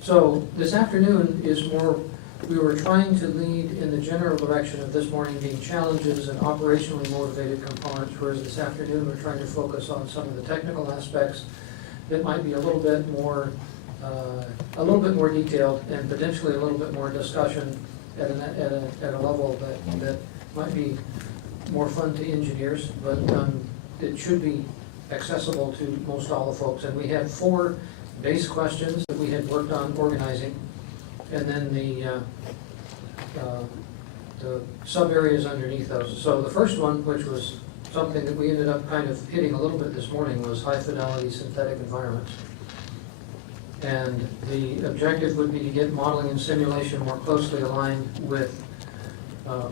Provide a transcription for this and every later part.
So this afternoon is more, we were trying to lead in the general direction of this morning being challenges and operationally motivated components, whereas this afternoon we're trying to focus on some of the technical aspects that might be a little bit more detailed and potentially a little bit more discussion at a level that might be more fun to engineers, but it should be accessible to most all the folks. And we had 4 base questions that we had worked on organizing, and then the sub areas underneath those. So the first one, which was something that we ended up kind of hitting a little bit this morning, was high fidelity synthetic environments. And the objective would be to get modeling and simulation more closely aligned with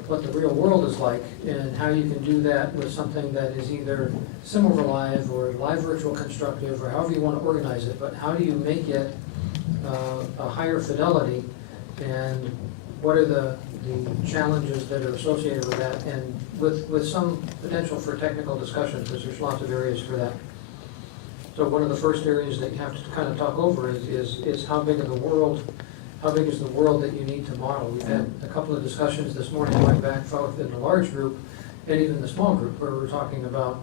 what the real world is like, and how you can do that with something that is either similar live or live virtual constructive, or however you want to organize it, but how do you make it a higher fidelity, and what are the challenges that are associated with that, and with some potential for technical discussion, because there's lots of areas for that. So one of the first areas that you have to kind of talk over is how big is the world that you need to model. We've had a couple of discussions this morning going back forth in the large group and even the small group, where we're talking about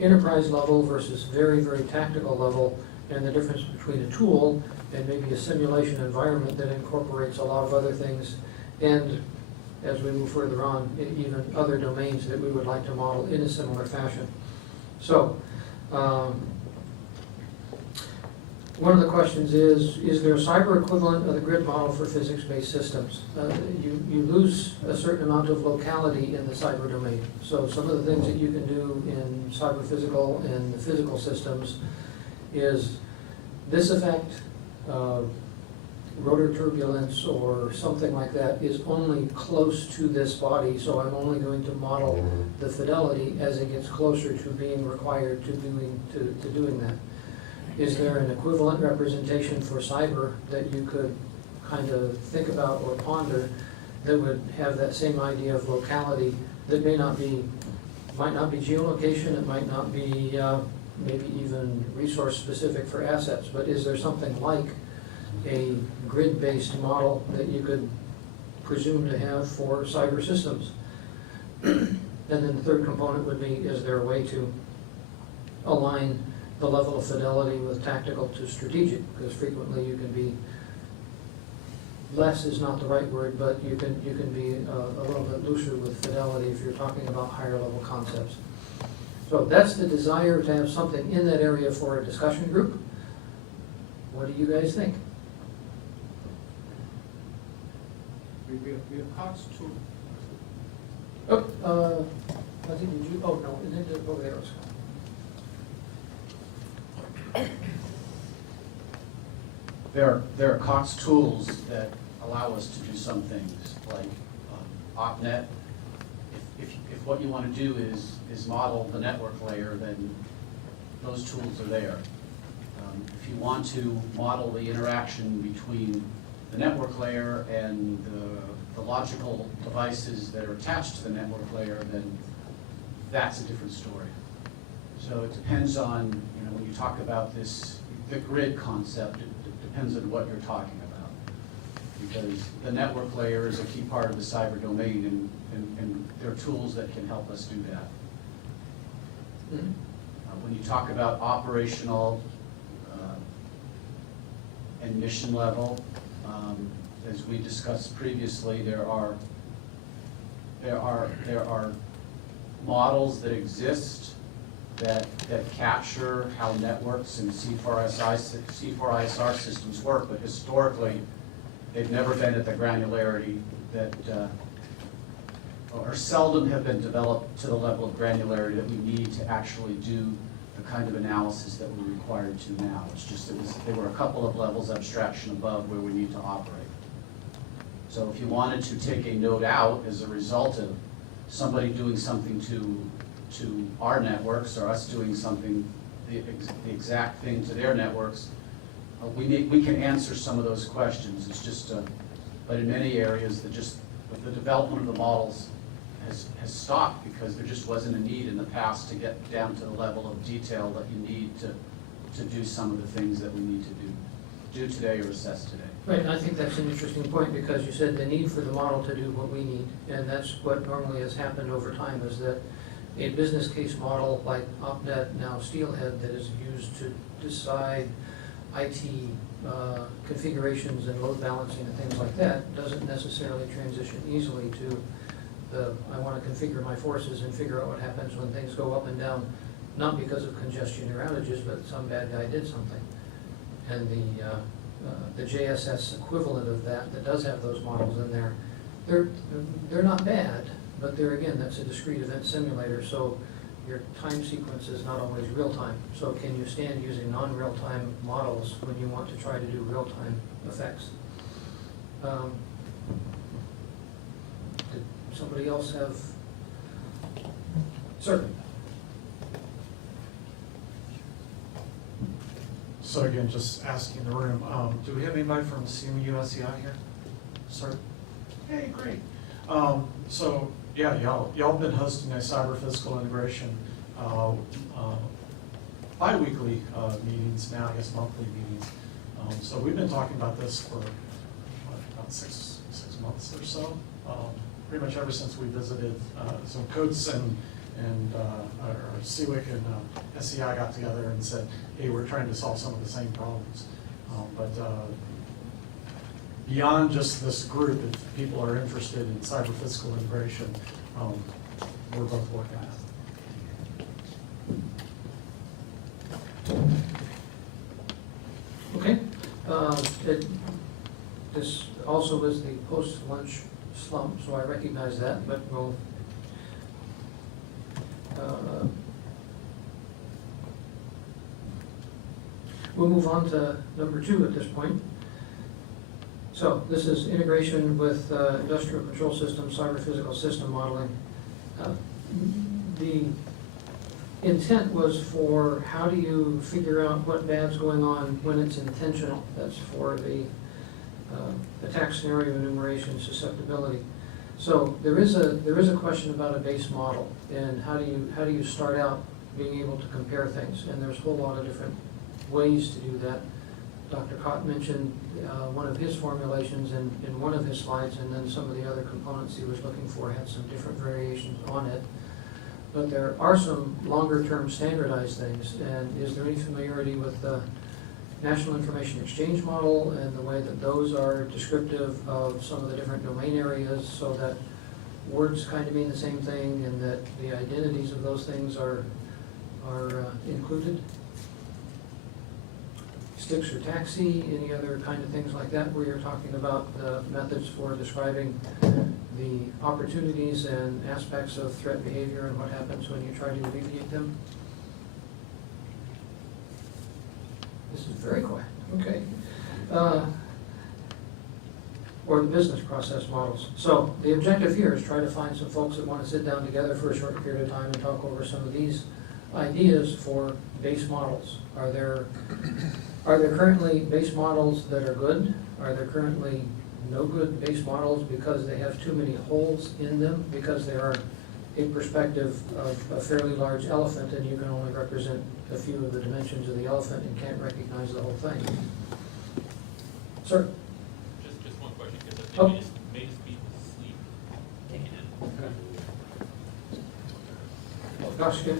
enterprise level versus very, very tactical level, and the difference between a tool and maybe a simulation environment that incorporates a lot of other things, and as we move further on, even other domains that we would like to model in a similar fashion. So, one of the questions is there a cyber equivalent of the grid model for physics-based systems? You lose a certain amount of locality in the cyber domain. So some of the things that you can do in cyberphysical and the physical systems is this effect, rotor turbulence or something like that, is only close to this body, so I'm only going to model the fidelity as it gets closer to being required to doing that. Is there an equivalent representation for cyber that you could kind of think about or ponder that would have that same idea of locality that might not be geolocation, it might not be maybe even resource specific for assets, but is there something like a grid-based model that you could presume to have for cyber systems? And then the third component would be, is there a way to align the level of fidelity with tactical to strategic? Because frequently you can be, less is not the right word, but you can be a little bit looser with fidelity if you're talking about higher level concepts. So that's the desire, to have something in that area for a discussion group. What do you guys think? We have cards too. Oh, I think did you? Oh no, it didn't over there. There are COTS tools that allow us to do some things, like OpNet. If what you want to do is model the network layer, then those tools are there. If you want to model the interaction between the network layer and the logical devices that are attached to the network layer, then that's a different story. So it depends on, when you talk about the grid concept, it depends on what you're talking about. Because the network layer is a key part of the cyber domain, and there are tools that can help us do that. Mm-hmm. When you talk about operational and mission level, as we discussed previously, there are models that exist that capture how networks and C4ISR systems work, but historically they've never been at the granularity that, or seldom have been developed to the level of granularity that we need to actually do the kind of analysis that we're required to now. It's just there were a couple of levels of abstraction above where we need to operate. So if you wanted to take a node out as a result of somebody doing something to our networks, or us doing something, the exact thing to their networks, we can answer some of those questions. It's just, but in many areas, the development of the models has stopped because there just wasn't a need in the past to get down to the level of detail that you need to do some of the things that we need to do. do today or assess today. Right, and I think that's an interesting point, because you said the need for the model to do what we need, and that's what normally has happened over time, is that a business case model like OpNet, now Steelhead, that is used to decide IT configurations and load balancing and things like that, doesn't necessarily transition easily to the, I want to configure my forces and figure out what happens when things go up and down, not because of congestion or outages, but some bad guy did something. And the JSS equivalent of that does have those models in there, they're not bad, but there again, that's a discrete event simulator, so your time sequence is not always real time. So can you stand using non-real time models when you want to try to do real time effects? Did somebody else have? Certainly. So again, just asking the room, do we have anybody from CMU-SEI here? Sir? Hey, great. So yeah, y'all been hosting a Cyberphysical integration bi-weekly meetings now, I guess monthly meetings. So we've been talking about this for about six months or so. Pretty much ever since we visited, so Coates and our CSIAC and SEI got together and said, hey, we're trying to solve some of the same problems. But beyond just this group, if people are interested in cyber-physical integration, we're both working on it. Okay. This also is the post-lunch slump, so I recognize that, but we'll we'll move on to number 2 at this point. So this is integration with industrial control systems, cyber-physical system modeling. The intent was for how do you figure out what bad's going on when it's intentional. That's for the attack scenario enumeration susceptibility. So there is a question about a base model, and how do you start out being able to compare things, and there's a whole lot of different ways to do that. Dr. Cott mentioned one of his formulations in one of his slides, and then some of the other components he was looking for had some different variations on it. But there are some longer-term standardized things, and is there any familiarity with the National Information Exchange model and the way that those are descriptive of some of the different domain areas, so that words kind of mean the same thing and that the identities of those things are included? Sticks or taxi, any other kind of things like that, where you're talking about the methods for describing the opportunities and aspects of threat behavior and what happens when you try to alleviate them? This is very quiet, okay. Or the business process models. So the objective here is try to find some folks that want to sit down together for a short period of time and talk over some of these ideas for base models. Are there currently base models that are good? Are there currently no good base models because they have too many holes in them, because they are a perspective of a fairly large elephant and you can only represent a few of the dimensions of the elephant and can't recognize the whole thing? Sir? Just one question, because I Oh. think it makes people sleep. Taking it. Oh, gosh, good.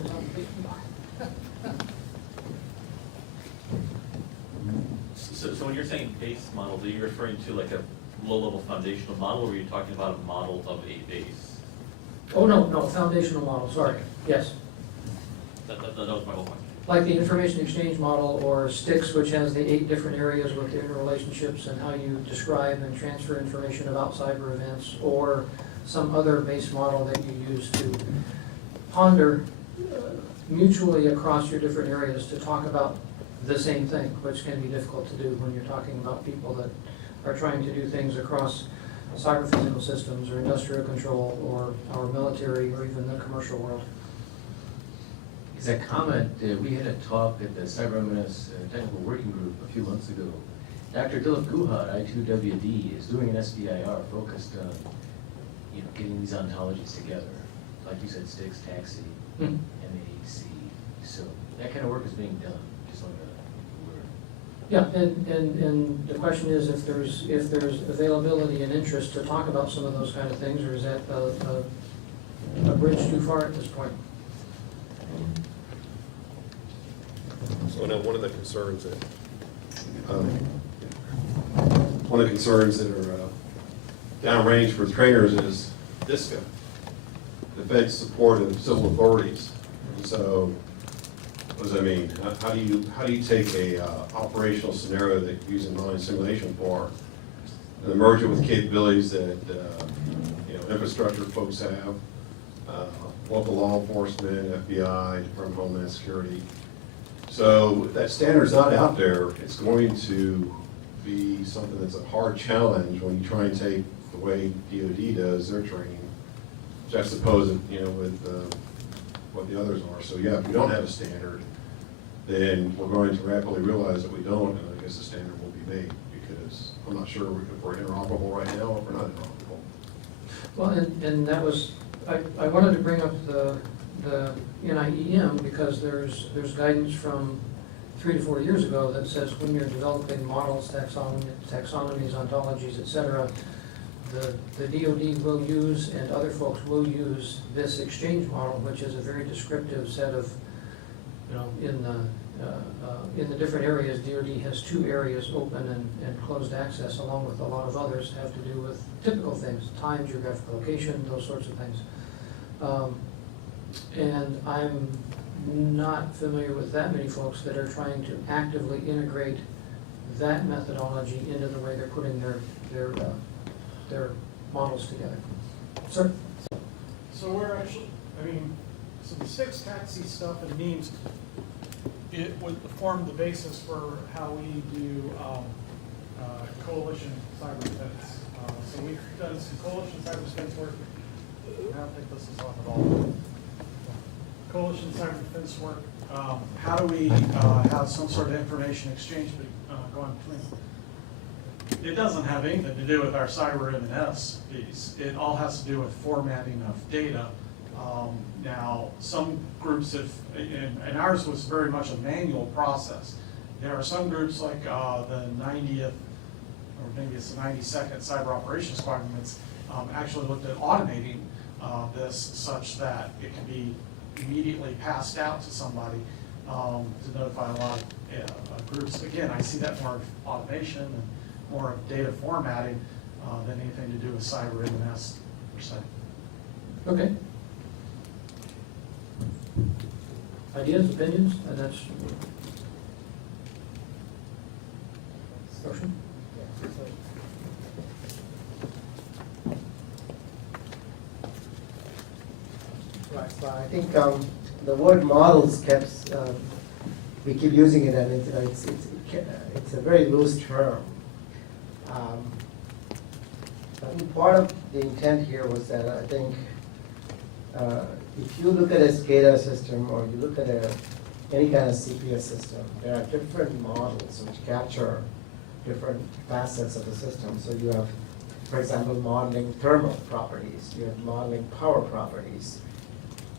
So when you're saying base models, are you referring to like a low-level foundational model, or are you talking about a model of a base? Oh, no, foundational model, sorry, yes. That was my whole question. Like the information exchange model, or STIX, which has the 8 different areas with the interrelationships and how you describe and transfer information about cyber events, or some other base model that you use to ponder mutually across your different areas to talk about the same thing, which can be difficult to do when you're talking about people that are trying to do things across cyber-physical systems or industrial control or our military or even the commercial world. As a comment, we had a talk at the CyberMS Technical Working Group a few months ago. Dr. Dilip Guha at I2WD is doing an SBIR focused on, getting these ontologies together. Like you said, STIX, TAXI, MAC. So that kind of work is being done. Just wanted to be aware. Yeah, and the question is if there's availability and interest to talk about some of those kind of things, or is that a bridge too far at this point? So I know one of the concerns that, are downrange for trainers is DISCA, Defense Support of Civil Authorities. And so, what does that mean? How do you take a operational scenario that you're using line simulation for, and merge it with capabilities that infrastructure folks have, local law enforcement, FBI, Department of Homeland Security. So that standard's not out there. It's going to be something that's a hard challenge when you try and take the way DoD does their training, juxtapose it, with what the others are. So yeah, if we don't have a standard, then we're going to rapidly realize that we don't, and I guess the standard will be made, because I'm not sure if we're interoperable right now or if we're not interoperable. Well, and that was, I wanted to bring up the NIEM because there's guidance from 3 to 4 years ago that says when you're developing models, taxonomies, ontologies, et cetera, the DoD will use and other folks will use this exchange model, which is a very descriptive set of, in the different areas, DoD has 2 areas, open and closed access, along with a lot of others have to do with typical things, time, geographic location, those sorts of things. And I'm not familiar with that many folks that are trying to actively integrate that methodology into the way they're putting their models together. Sir? So we're actually, so the 6 taxi stuff and memes, it would form the basis for how we do coalition cyber defense. So we've done some coalition cyber defense work. I don't think this is on at all. Coalition cyber defense work. How do we have some sort of information exchange going between? It doesn't have anything to do with our cyber M&S piece. It all has to do with formatting of data. Now, some groups have, and ours was very much a manual process. There are some groups like the 90th, or maybe it's the 92nd Cyber Operations Squadron that's actually looked at automating this such that it can be immediately passed out to somebody to notify a lot of groups. Again, I see that more of automation and more of data formatting than anything to do with cyber M&S per se. Okay. Ideas, opinions, and that's motion. Right, so I think the word models we keep using it, and it's a very loose term. I think part of the intent here was that I think if you look at a SCADA system or you look at any kind of CPS system, there are different models which capture different facets of the system. So you have, for example, modeling thermal properties, you have modeling power properties.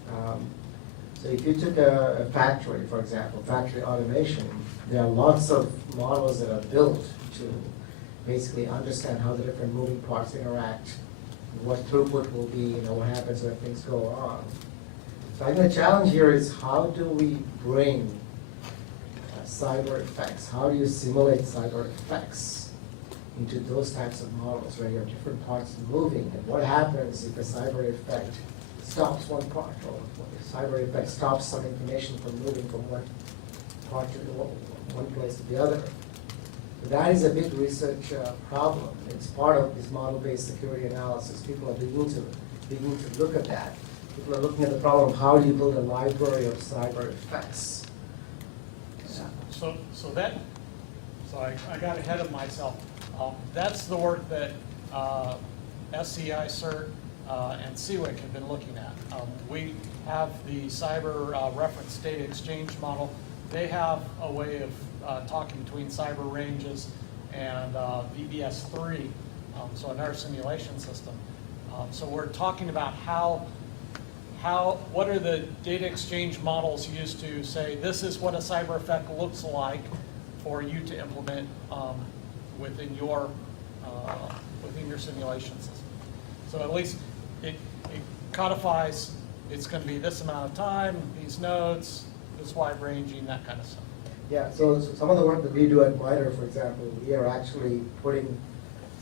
So if you took a factory, for example, factory automation, there are lots of models that are built to basically understand how the different moving parts interact, what throughput will be, what happens when things go on. So I think the challenge here is how do we bring cyber effects? How do you simulate cyber effects into those types of models where you have different parts moving? And what happens if a cyber effect stops one part, or if cyber effect stops some information from moving from one part to one place to the other? So that is a big research problem. It's part of this model-based security analysis. People are beginning to look at that. People are looking at the problem of how do you build a library of cyber effects. So I got ahead of myself. That's the work that SCI-CERT and CSIAC have been looking at. We have the cyber reference data exchange model. They have a way of talking between cyber ranges and VBS3, so another simulation system. So we're talking about what are the data exchange models used to say this is what a cyber effect looks like for you to implement within your simulation system. So at least it codifies, it's going to be this amount of time, these nodes, this wide ranging, that kind of stuff. Yeah, so some of the work that we do at Weir, for example, we are actually putting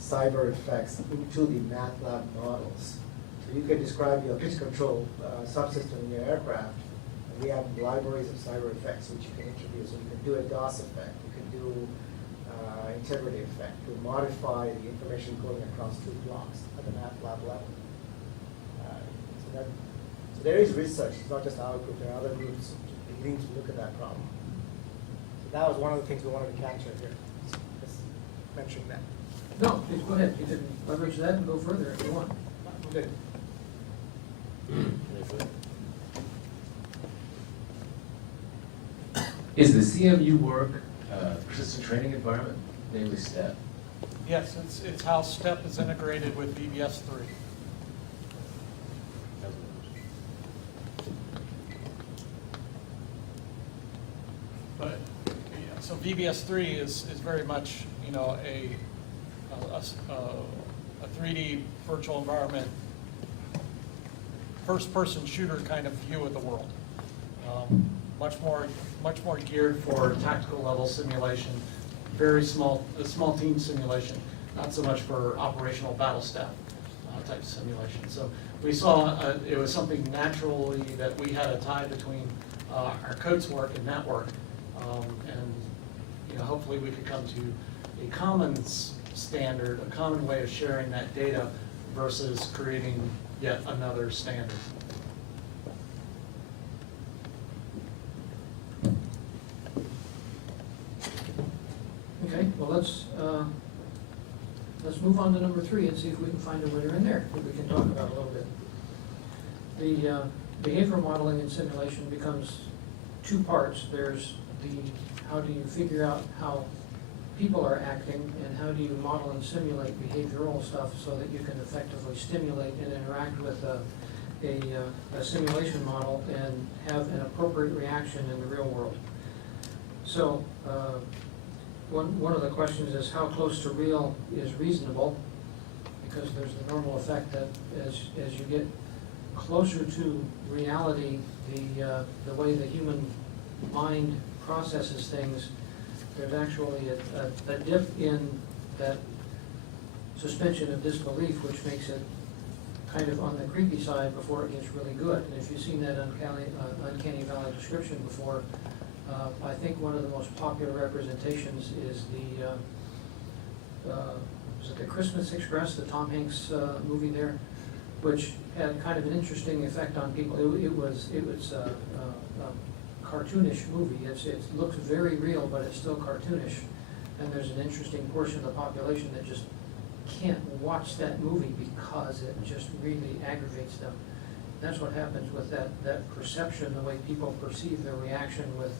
cyber effects into the MATLAB models. So you can describe your pitch control subsystem in your aircraft, and we have libraries of cyber effects which you can introduce. So you can do a DOS effect, you can do integrity effect to modify the information going across two blocks at the MATLAB level. So there is research, it's not just our group, there are other groups beginning to look at that problem. So that was one of the things we wanted to capture here, just mentioning that. No, please go ahead, you can leverage that and go further if you want. Good. Is the CMU work persistent training environment, namely STEP? Yes, it's how STEP is integrated with VBS 3. But, yeah, so VBS 3 is very much, you know, a 3D virtual environment, first-person shooter kind of view of the world. Much more geared for tactical level simulation, very small team simulation, not so much for operational battle staff type simulation. So we saw it was something naturally that we had a tie between our code's work and that work, and you know, hopefully we could come to a common standard, a common way of sharing that data versus creating yet another standard. Okay, well, let's move on to number 3 and see if we can find a winner in there that we can talk about a little bit. The behavioral modeling and simulation becomes 2 parts. There's the how do you figure out how people are acting, and how do you model and simulate behavioral stuff so that you can effectively stimulate and interact with a simulation model and have an appropriate reaction in the real world. So one of the questions is how close to real is reasonable, because there's the normal effect that as you get closer to reality, the way the human mind processes things, there's actually a dip in that suspension of disbelief, which makes it kind of on the creepy side before it gets really good. And if you've seen that uncanny valley description before, I think one of the most popular representations is the Christmas Express, the Tom Hanks movie there, which had kind of an interesting effect on people. It was a cartoonish movie. It looks very real, but it's still cartoonish. And there's an interesting portion of the population that just can't watch that movie because it just really aggravates them. That's what happens with that perception, the way people perceive their reaction with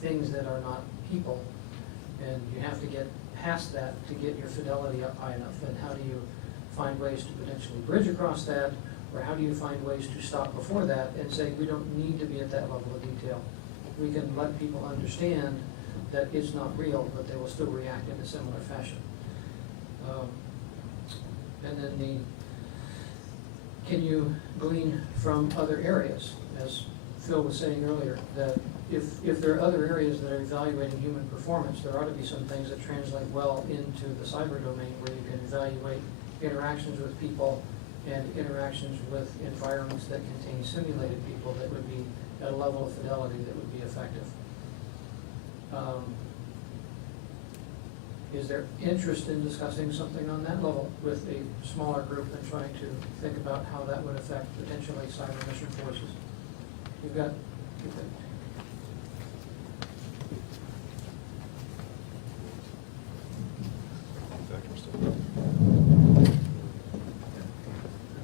things that are not people. And you have to get past that to get your fidelity up high enough. And how do you find ways to potentially bridge across that, or how do you find ways to stop before that and say we don't need to be at that level of detail? We can let people understand that it's not real, but they will still react in a similar fashion. And then can you glean from other areas, as Phil was saying earlier, that if there are other areas that are evaluating human performance, there ought to be some things that translate well into the cyber domain, where you can evaluate interactions with people and interactions with environments that contain simulated people that would be at a level of fidelity that would be effective. Is there interest in discussing something on that level with a smaller group and trying to think about how that would affect potentially cyber mission forces? You've got.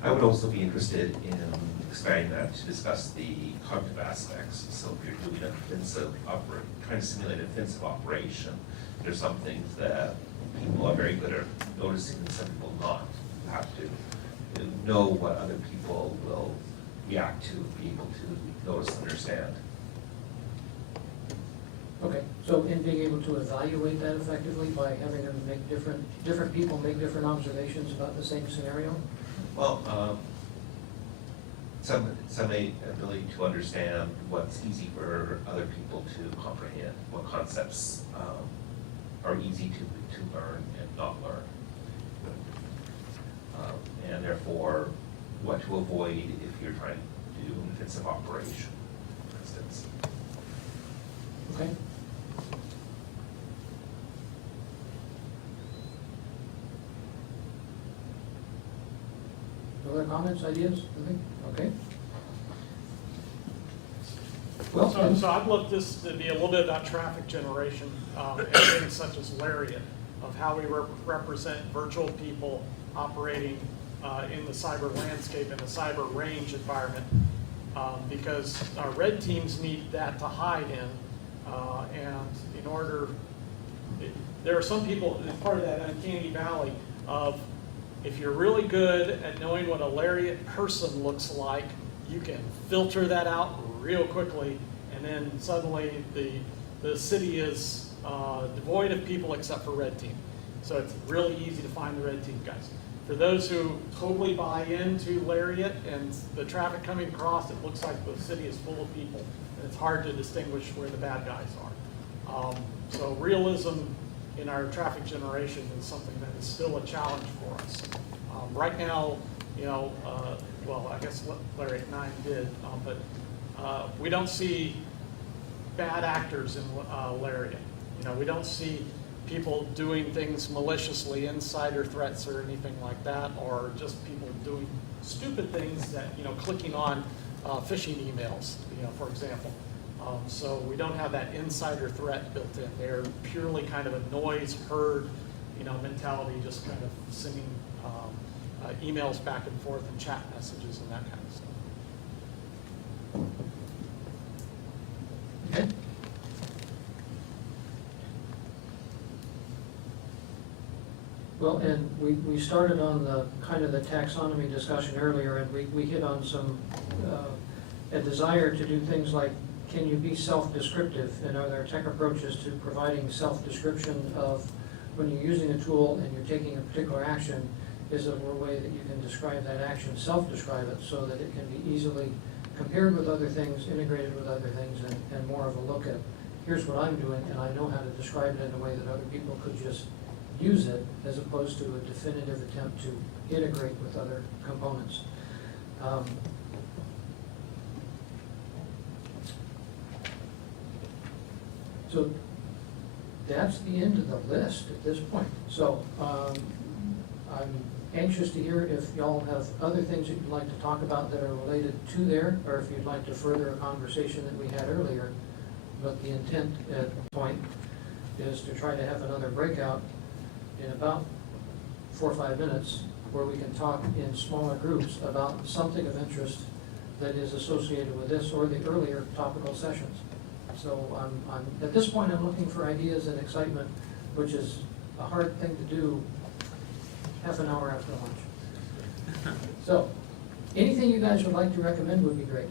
I would also be interested in expanding that to discuss the cognitive aspects. So if you're doing trying to simulate an offensive operation, there's some things that people are very good at noticing and some people not. You have to know what other people will react to, be able to notice and understand. Okay. So in being able to evaluate that effectively by having them make different people make different observations about the same scenario? Well, some ability to understand what's easy for other people to comprehend, what concepts are easy to learn and not learn. And therefore, what to avoid if you're trying to do an offensive operation, for instance. Okay. Other comments, ideas? Nothing? Okay. Well, So I've looked this to be a little bit about traffic generation, and things such as Lariat, of how we represent virtual people operating in the cyber landscape, in the cyber range environment, because our red teams need that to hide in, and in order, there are some people, part of that uncanny valley of, if you're really good at knowing what a Lariat person looks like, you can filter that out real quickly, and then suddenly the city is devoid of people except for red team. So it's really easy to find the red team guys. For those who totally buy into Lariat and the traffic coming across, it looks like the city is full of people, and it's hard to distinguish where the bad guys are. So realism in our traffic generation is something that is still a challenge for us. Right now, you know, well, I guess what Lariat 9 did, but we don't see bad actors in Lariat. You know, we don't see people doing things maliciously, insider threats or anything like that, or just people doing stupid things that, you know, clicking on phishing emails, you know, for example. So we don't have that insider threat built in. They're purely kind of a noise herd, you know, mentality, just kind of sending emails back and forth and chat messages and that kind of stuff. okay. Well, and we started on the kind of the taxonomy discussion earlier, and we hit on some, a desire to do things like, can you be self-descriptive? And are there tech approaches to providing self-description of when you're using a tool and you're taking a particular action, is there a way that you can describe that action, self-describe it, so that it can be easily compared with other things, integrated with other things, and more of a look at, here's what I'm doing, and I know how to describe it in a way that other people could just use it, as opposed to a definitive attempt to integrate with other components. So that's the end of the list at this point. So I'm anxious to hear if y'all have other things that you'd like to talk about that are related to there, or if you'd like to further a conversation that we had earlier. But the intent at the point is to try to have another breakout in about 4 or 5 minutes, where we can talk in smaller groups about something of interest that is associated with this or the earlier topical sessions. So I'm at this point, I'm looking for ideas and excitement, which is a hard thing to do half an hour after lunch. So anything you guys would like to recommend would be great.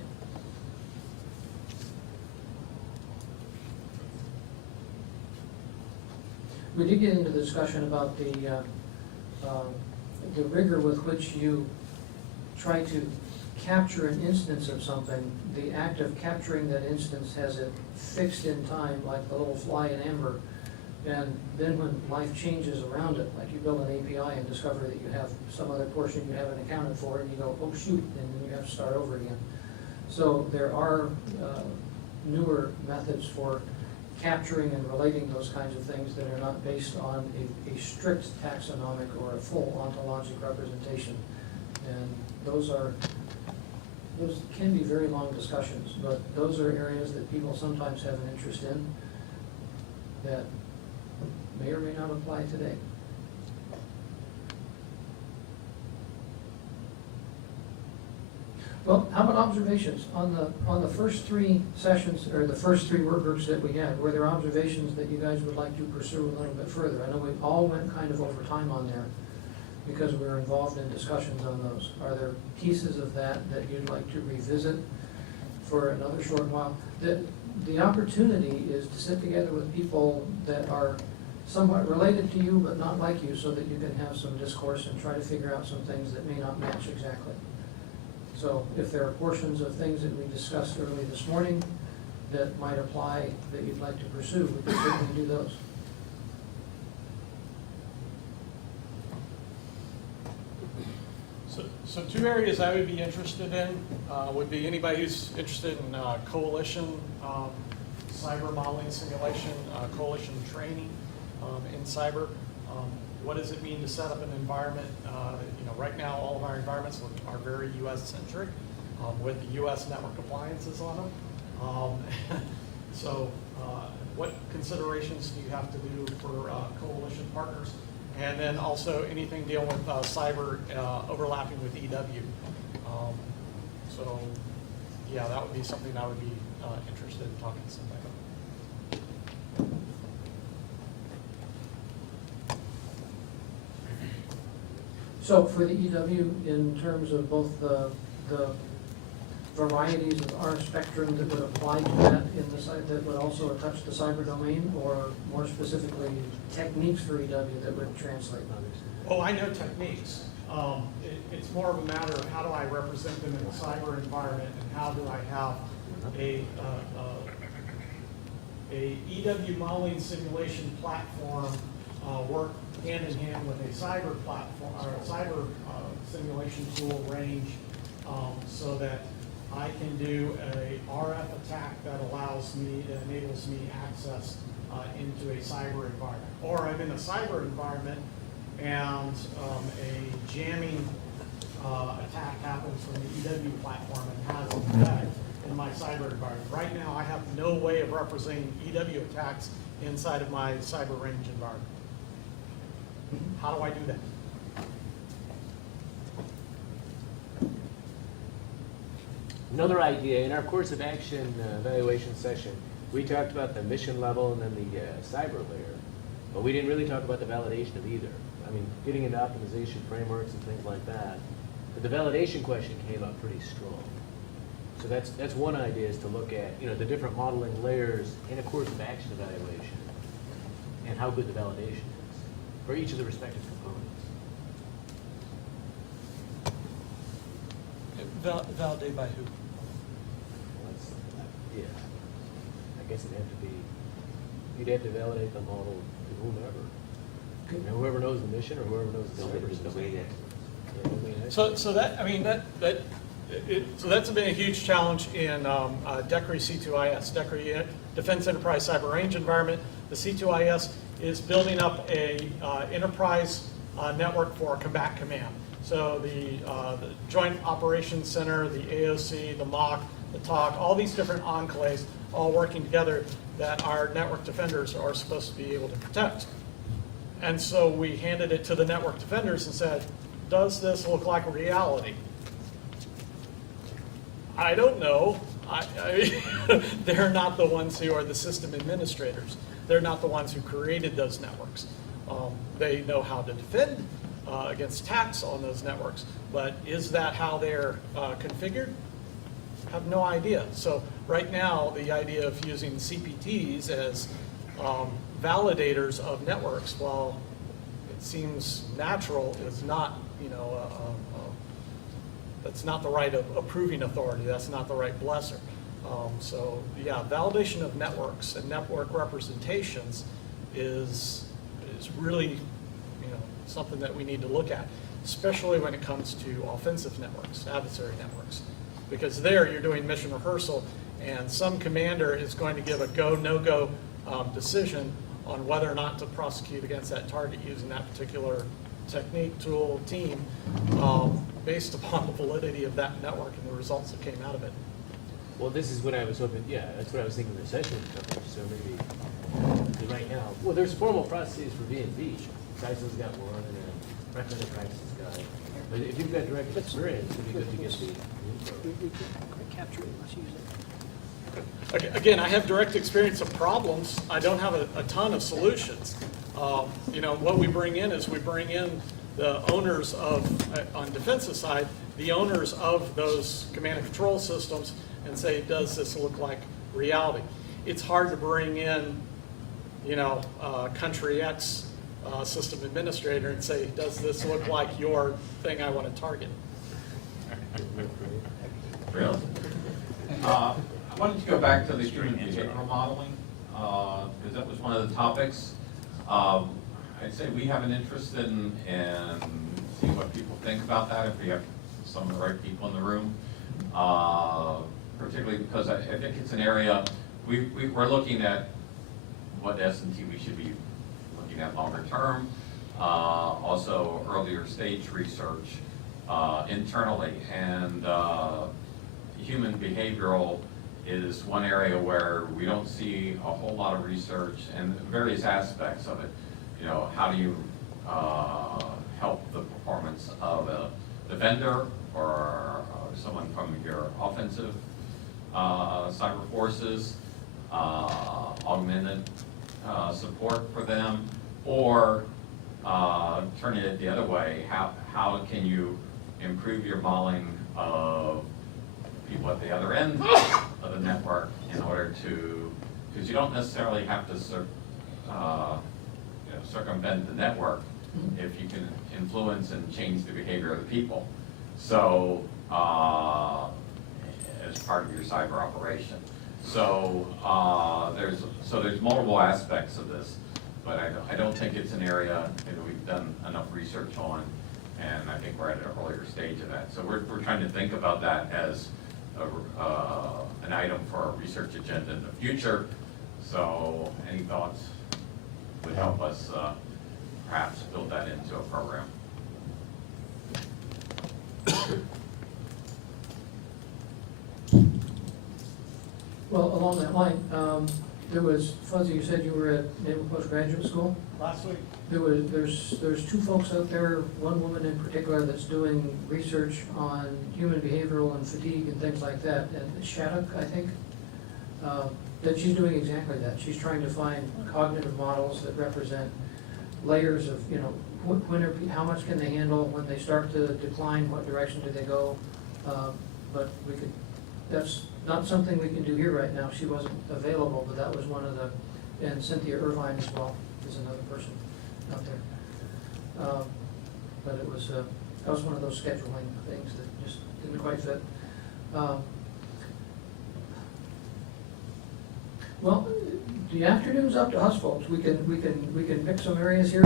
We did get into the discussion about the rigor with which you try to capture an instance of something. The act of capturing that instance has it fixed in time, like the little fly in amber. And then when life changes around it, like you build an API and discover that you have some other portion you haven't accounted for, and you go, oh shoot, and then you have to start over again. So there are newer methods for capturing and relating those kinds of things that are not based on a strict taxonomic or a full ontologic representation. And those can be very long discussions, but those are areas that people sometimes have an interest in that may or may not apply today. Well, how about observations on the first 3 sessions, or the first 3 work groups that we had? Were there observations that you guys would like to pursue a little bit further? I know we all went kind of over time on there because we were involved in discussions on those. Are there pieces of that that you'd like to revisit for another short while? the opportunity is to sit together with people that are somewhat related to you but not like you, so that you can have some discourse and try to figure out some things that may not match exactly. So if there are portions of things that we discussed early this morning that might apply that you'd like to pursue, we can certainly do those. So two areas I would be interested in would be anybody who's interested in coalition, cyber modeling simulation, coalition training in cyber. What does it mean to set up an environment? Right now all of our environments are very US centric with the US network appliances on them. So what considerations do you have to do for coalition partners? And then also anything dealing with cyber overlapping with EW. So yeah, that would be something I would be interested in talking to somebody about. So for the EW, in terms of both the varieties of our spectrum that would apply to that in the site, that would also touch the cyber domain, or more specifically techniques for EW that would translate others? Oh, I know techniques. It's more of a matter of how do I represent them in the cyber environment, and how do I have a EW modeling simulation platform work hand in hand with a cyber platform or a cyber simulation tool range, so that I can do a RF attack that allows me, that enables me access into a cyber environment. Or I'm in a cyber environment and a jamming attack happens from the EW platform and has an effect in my cyber environment. Right now I have no way of representing EW attacks inside of my cyber range environment. How do I do that? Another idea, in our course of action evaluation session, we talked about the mission level and then the cyber layer, but we didn't really talk about the validation of either. I mean, getting into optimization frameworks and things like that. But the validation question came up pretty strong. So that's one idea, is to look at, the different modeling layers in a course of action evaluation and how good the validation is for each of the respective components. Validate by who? Yeah, I guess you'd have to validate the model to whomever. Whoever knows the mission or whoever knows the cyber. So that's been a huge challenge in DECRI C2IS, DECRI Defense Enterprise Cyber Range Environment. The C2IS is building up a enterprise network for combat command. So the Joint Operations Center, the AOC, the MOC, the TOC, all these different enclaves all working together that our network defenders are supposed to be able to protect. And so we handed it to the network defenders and said, does this look like a reality? I don't know. They're not the ones who are the system administrators. They're not the ones who created those networks. They know how to defend against attacks on those networks, but is that how they're configured? Have no idea. So right now, the idea of using CPTs as validators of networks, while it seems natural, is not, that's not the right approving authority. That's not the right blesser. So yeah, validation of networks and network representations is really, something that we need to look at, especially when it comes to offensive networks, adversary networks. Because there you're doing mission rehearsal, and some commander is going to give a go, no-go decision on whether or not to prosecute against that target using that particular technique, tool, team, based upon the validity of that network and the results that came out of it. Well, this is what I was hoping, that's what I was thinking the session would cover, so maybe right now, well, there's formal processes for V&V. Tyson's got one, and then Reckon Practice guy. But if you've got direct experience, it'd be good to get the Capture it, let's use it. Again, I have direct experience of problems. I don't have a ton of solutions. What we bring in is we bring in the owners of, on defensive side, the owners of those command and control systems and say, does this look like reality? it's hard to bring in, country X system administrator and say, does this look like your thing I want to target? Really? I wanted to go back to the human behavioral modeling, because that was one of the topics. I'd say we have an interest in seeing what people think about that, if we have some of the right people in the room. Particularly because I think it's an area, we're looking at what S&T we should be looking at longer term, also earlier stage research internally, and human behavioral is one area where we don't see a whole lot of research and various aspects of it. How do you help the performance of the vendor or someone from your offensive cyber forces, augmented support for them, or turning it the other way, how can you improve your modeling of people at the other end of the network in order to, because you don't necessarily have to circumvent the network if you can influence and change the behavior of the people. So as part of your cyber operation. So there's multiple aspects of this, but I don't think it's an area that we've done enough research on, and I think we're at an earlier stage of that. So we're trying to think about that as an item for our research agenda in the future. So any thoughts would help us perhaps build that into a program. Well, along that line, there was, Fuzzy, you said you were at Naval Postgraduate School? Last week. There's two folks out there, one woman in particular that's doing research on human behavioral and fatigue and things like that, and Shattuck, I think, that she's doing exactly that. She's trying to find cognitive models that represent layers of, how much can they handle, when they start to decline, what direction do they go? But that's not something we can do here right now. She wasn't available, but that was one of the, and Cynthia Irvine as well is another person out there. But it was, that was one of those scheduling things that just didn't quite fit. Well, the afternoon's up to us, folks. We can pick some areas here.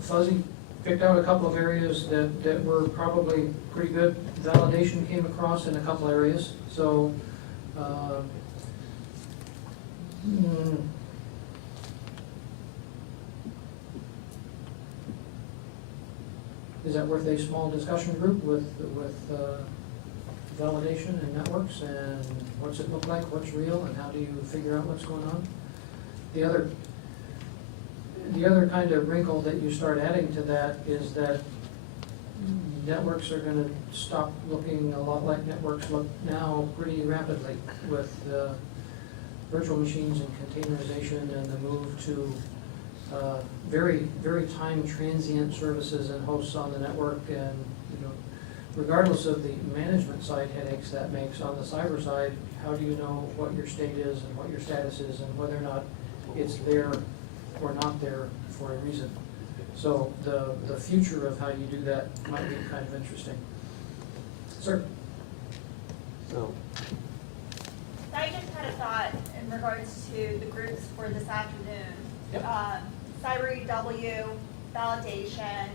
Fuzzy picked out a couple of areas that were probably pretty good. Validation came across in a couple areas. So, is that worth a small discussion group with validation and networks, and what's it look like, what's real, and how do you figure out what's going on? The other kind of wrinkle that you start adding to that is that networks are going to stop looking a lot like networks look now pretty rapidly with virtual machines and containerization and the move to very, very time transient services and hosts on the network. And regardless of the management side headaches that makes, on the cyber side, how do you know what your state is and what your status is and whether or not it's there or not there for a reason? So the future of how you do that might be kind of interesting. Sir? So I just had a thought in regards to the groups for this afternoon. Yep. Cyber EW, validation,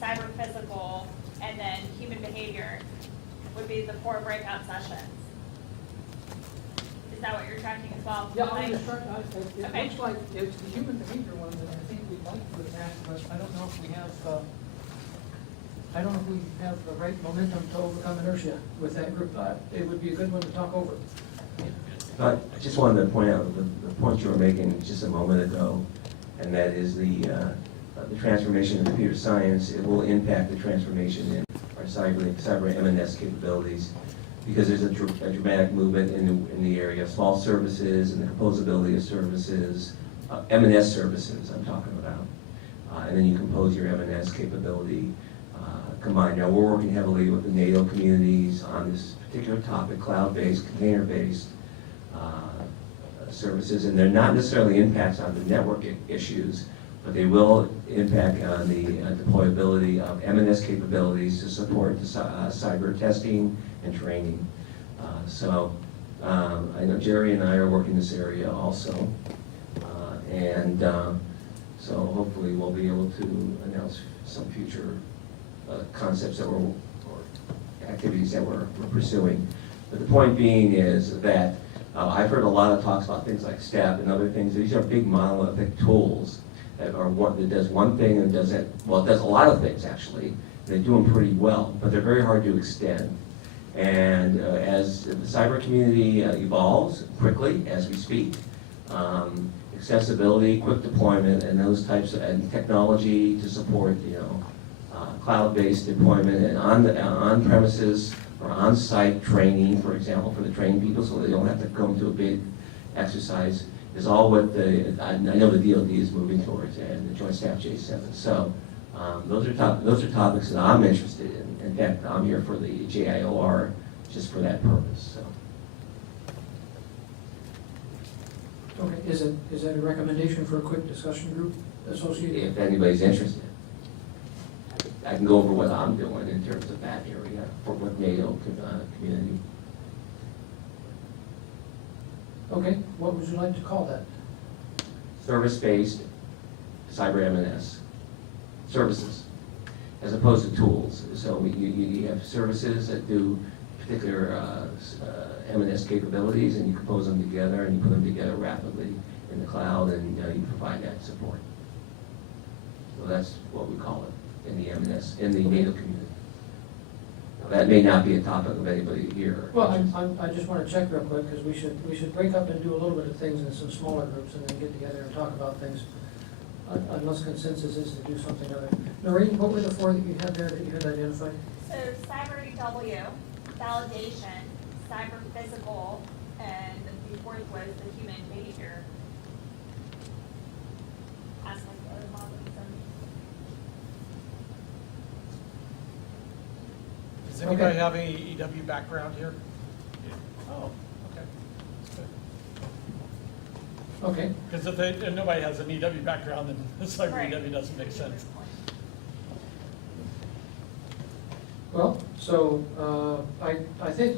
cyberphysical, and then human behavior would be the 4 breakout sessions. Is that what you're tracking as well? Yeah, I'm just trying, it Okay. looks like it's the human behavior one that I think we'd like to attack, but I don't know if we have the right momentum to overcome inertia with that group. It would be a good one to talk over. I just wanted to point out the point you were making just a moment ago, and that is the transformation in computer science. It will impact the transformation in our cyber M&S capabilities, because there's a dramatic movement in the area of small services and the composability of services, M&S services I'm talking about. And then you compose your M&S capability combined. Now, we're working heavily with the NATO communities on this particular topic, cloud-based, container-based services, and they're not necessarily impacts on the network issues, but they will impact on the deployability of M&S capabilities to support the cyber testing and training. I know Jerry and I are working this area also, and so hopefully we'll be able to announce some future concepts that or activities that we're pursuing. But the point being is that I've heard a lot of talks about things like STEP and other things. These are big monolithic tools that does one thing and does it, well, it does a lot of things actually. They do them pretty well, but they're very hard to extend. And as the cyber community evolves quickly as we speak, accessibility, quick deployment, and those types of and technology to support, cloud-based deployment and on-premises or on-site training, for example, for the trained people, so they don't have to go into a big exercise, is all what I know the DoD is moving towards, and the Joint Staff J7. So those are topics that I'm interested in. In fact, I'm here for the JIOR just for that purpose. So. Okay, is that a recommendation for a quick discussion group associated? If anybody's interested, I can go over what I'm doing in terms of that area for with NATO community. Okay, what would you like to call that? Service-based cyber M&S services, as opposed to tools. So you have services that do particular M&S capabilities, and you compose them together, and you put them together rapidly in the cloud, and you provide that support. So that's what we call it in the M&S, in the NATO community. Now, that may not be a topic of anybody here. Well, I just want to check real quick, because we should break up and do a little bit of things in some smaller groups, and then get together and talk about things, unless consensus is to do something other. Noreen, what were the four that you had there that you had identified? So cyber EW, validation, cyberphysical, and the fourth was the human behavior aspect of the model. Does anybody Okay. have any EW background here? Oh, okay. That's good. Okay, Because if nobody has an EW background, then the cyber Right. EW doesn't make sense. well, so I think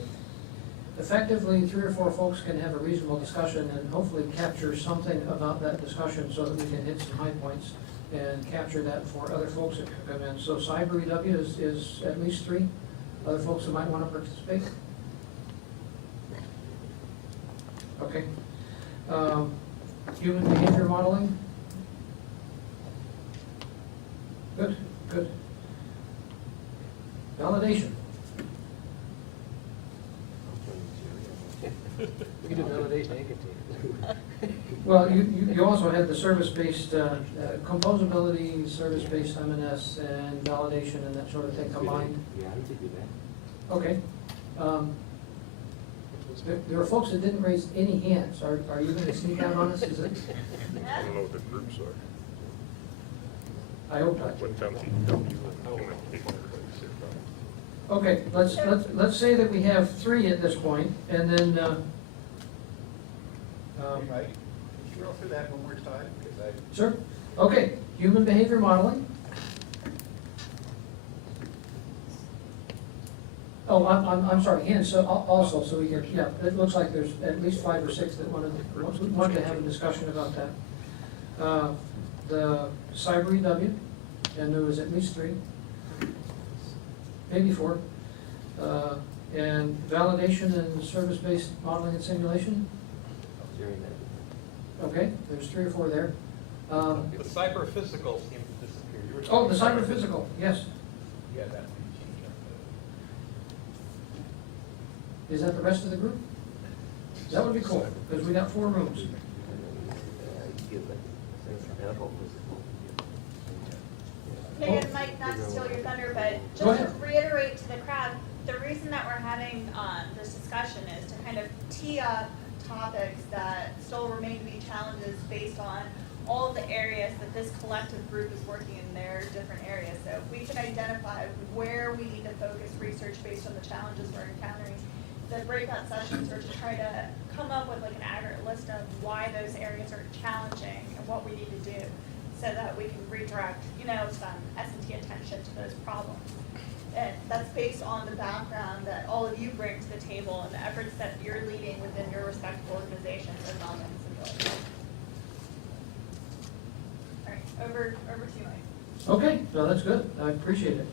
effectively 3 or 4 folks can have a reasonable discussion and hopefully capture something about that discussion so that we can hit some high points and capture that for other folks that come in. So cyber EW is at least 3 other folks who might want to participate. Okay. Human behavior modeling? Good, good. Validation? We can do validation and containment. Well, you also had the service-based, composability, service-based M&S, and validation and that sort of thing combined. Yeah, we could do that. Okay. There are folks that didn't raise any hands. Are you going to sneak out on us? Is it? I don't know what the groups are. I hope not. What comes Okay, let's say that we have 3 at this point, and then, Right. Can you go through that one more time? Because sure. Okay, human behavior modeling. Oh, I'm sorry, hands, so also, so we can, yeah, it looks like there's at least 5 or 6 that wanted to have a discussion about that. The cyber EW, and there was at least 3, maybe 4. And validation and service-based modeling and simulation. During that. Okay, there's 3 or 4 there. The cyberphysical seems to disappear. You were Oh, the talking about cyberphysical, yes. Yeah, that one changed up. Is that the rest of the group? That would be cool, because we got 4 rooms. Megan, Mike, not to steal your thunder, but Go just to ahead. reiterate to the crowd, the reason that we're having this discussion is to kind of tee up topics that still remain to be challenges based on all of the areas that this collective group is working in their different areas. So if we can identify where we need to focus research based on the challenges we're encountering, the breakout sessions are to try to come up with like an aggregate list of why those areas are challenging and what we need to do so that we can redirect, some S&T attention to those problems. And that's based on the background that all of you bring to the table and the efforts that you're leading within your respective organizations as non-members and villages. All right, over to you, Mike. Okay, no, that's good, I appreciate it.